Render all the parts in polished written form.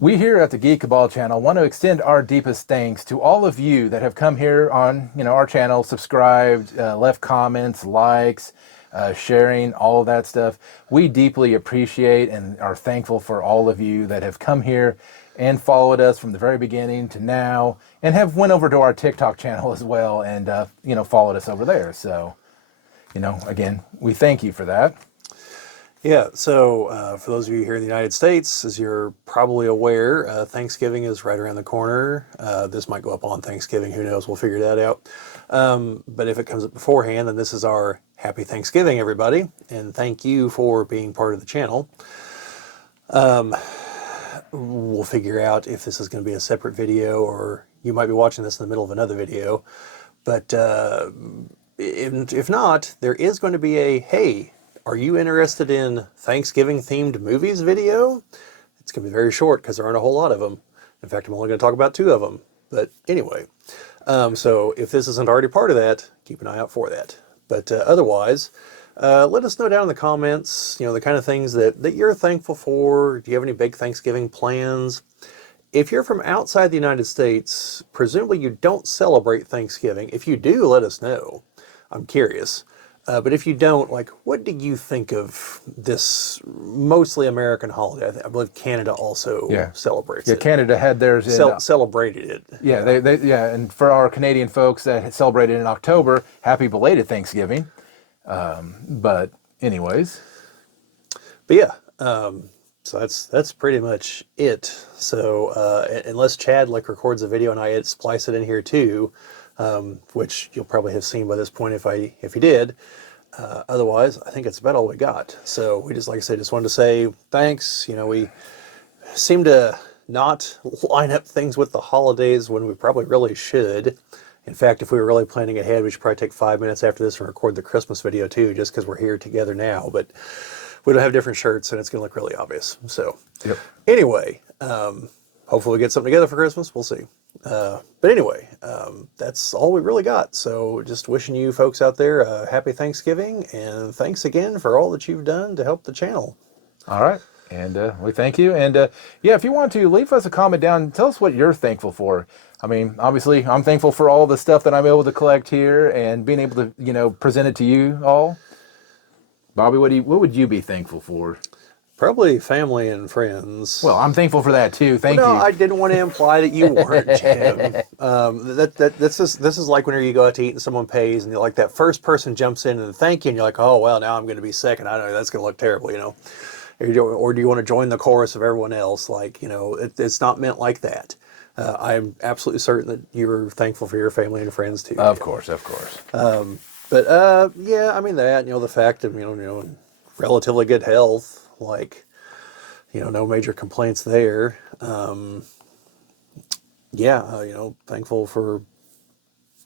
We here at the Geek Cabal channel want to extend our deepest thanks to all of you that have come here on, our channel, subscribed, left comments, likes, sharing, all of that stuff. We deeply appreciate and are thankful for all of you that have come here and followed us from the very beginning to now, and have went over to our TikTok channel as well and, followed us over there. So, again, we thank you for that. Yeah, so for those of you here in the United States, as you're probably aware, Thanksgiving is right around the corner. This might go up on Thanksgiving, who knows, we'll figure that out. But if it comes up beforehand, then this is our Happy Thanksgiving, everybody, and thank you for being part of the channel. We'll figure out if this is going to be a separate video, or you might be watching this in the middle of another video. But if not, there is going to be a, hey, are you interested in Thanksgiving-themed movies video? It's going to be very short because there aren't a whole lot of them. In fact, I'm only going to talk about 2 of them. But anyway, so if this isn't already part of that, keep an eye out for that. But otherwise, let us know down in the comments, the kind of things that you're thankful for. Do you have any big Thanksgiving plans? If you're from outside the United States, presumably you don't celebrate Thanksgiving. If you do, let us know. I'm curious. But if you don't, what do you think of this mostly American holiday? I believe Canada also celebrates it. Yeah, Canada had theirs in... celebrated it. Yeah, and for our Canadian folks that celebrated in October, happy belated Thanksgiving. But anyways. But yeah, so that's pretty much it. So unless Chad records a video and I splice it in here too, which you'll probably have seen by this point if he did. Otherwise, I think it's about all we got. So we just, like I said, just wanted to say thanks. We seem to not line up things with the holidays when we probably really should. In fact, if we were really planning ahead, we should probably take 5 minutes after this and record the Christmas video too, just because we're here together now. But we don't have different shirts, and it's going to look really obvious. So anyway, hopefully we get something together for Christmas. We'll see. But anyway, that's all we really got. So just wishing you folks out there a happy Thanksgiving, and thanks again for all that you've done to help the channel. All right. And we thank you. And if you want to, leave us a comment down and tell us what you're thankful for. I mean, obviously, I'm thankful for all the stuff that I'm able to collect here and being able to, present it to you all. Bobbie, what would you be thankful for? Probably family and friends. Well, I'm thankful for that too. Thank you. No, I didn't want to imply that you weren't, Jim. This is like whenever you go out to eat and someone pays, and that first person jumps in and thank you, and you're like, oh well, now I'm going to be second. I know that's going to look terrible, Or do you want to join the chorus of everyone else? It's not meant like that. I'm absolutely certain that you're thankful for your family and friends too. Of course. But yeah, I mean that, the fact of, in relatively good health, no major complaints there. Thankful for,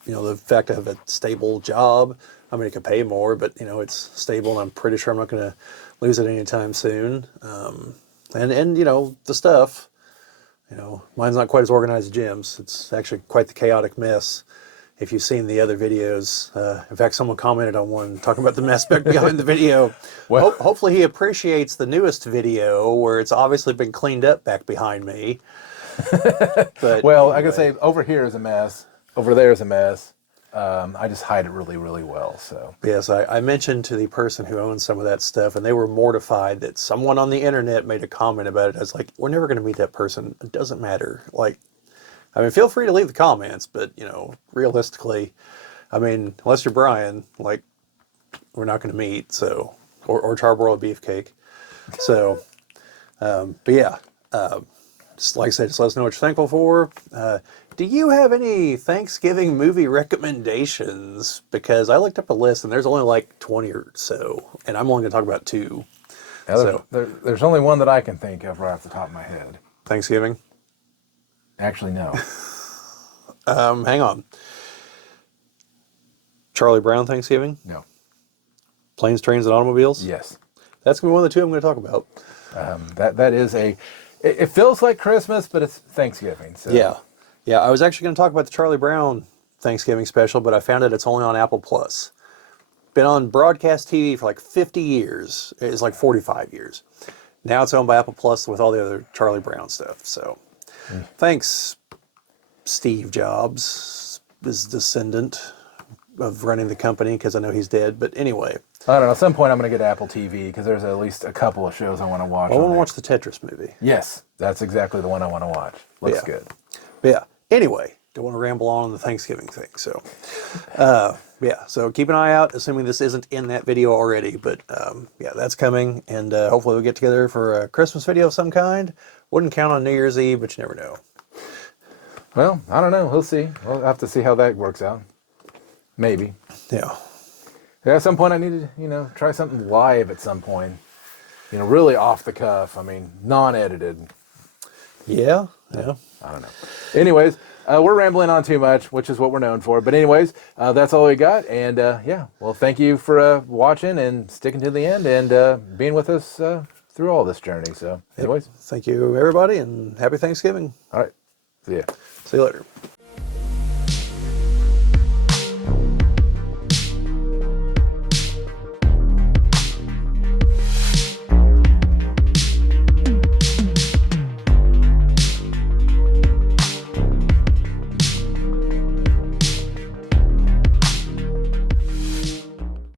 the fact I have a stable job. I mean, it could pay more, but, it's stable, and I'm pretty sure I'm not going to lose it anytime soon. And the stuff, mine's not quite as organized as Jim's. It's actually quite the chaotic mess. If you've seen the other videos, in fact, someone commented on one talking about the mess back behind the video. Well, hopefully he appreciates the newest video where it's obviously been cleaned up back behind me. But well, anyway. I can say over here is a mess. Over there is a mess. I just hide it really, really well. So yes, I mentioned to the person who owns some of that stuff, and they were mortified that someone on the internet made a comment about it. I was like, we're never going to meet that person. It doesn't matter. Feel free to leave the comments, but, realistically, unless you're Brian, we're not going to meet, so, or charbroiled beefcake. So, but yeah, just like I said, just let us know what you're thankful for. Do you have any Thanksgiving movie recommendations? Because I looked up a list, and there's only 20 or so, and I'm only going to talk about 2. Yeah, there's only one that I can think of right off the top of my head. Thanksgiving? Actually, no. Hang on. Charlie Brown Thanksgiving? No. Planes, Trains, and Automobiles? Yes. That's going to be one of the 2 I'm going to talk about. That is it feels like Christmas, but it's Thanksgiving. So. Yeah. I was actually going to talk about the Charlie Brown Thanksgiving special, but I found out it's only on Apple Plus. Been on broadcast TV for 50 years. It's 45 years. Now it's owned by Apple Plus with all the other Charlie Brown stuff. So thanks, Steve Jobs, his descendant of running the company, because I know he's dead. But anyway. I don't know. At some point, I'm going to get Apple TV because there's at least a couple of shows I want to watch. I want to watch the Tetris movie. Yes, that's exactly the one I want to watch. Looks good. But yeah. Anyway, don't want to ramble on the Thanksgiving thing. So, yeah. So keep an eye out, assuming this isn't in that video already. But yeah, that's coming. And hopefully we'll get together for a Christmas video of some kind. Wouldn't count on New Year's Eve, but you never know. Well, I don't know. We'll see. We'll have to see how that works out. Maybe. Yeah. Yeah, at some point I need to, try something live at some point. Really off the cuff. I mean, non-edited. Yeah, yeah. I don't know. Anyways, we're rambling on too much, which is what we're known for. But anyways, that's all we got. And yeah, well, thank you for watching and sticking to the end and being with us through all this journey. So anyways. Thank you, everybody, and happy Thanksgiving. All right. See ya. See you later.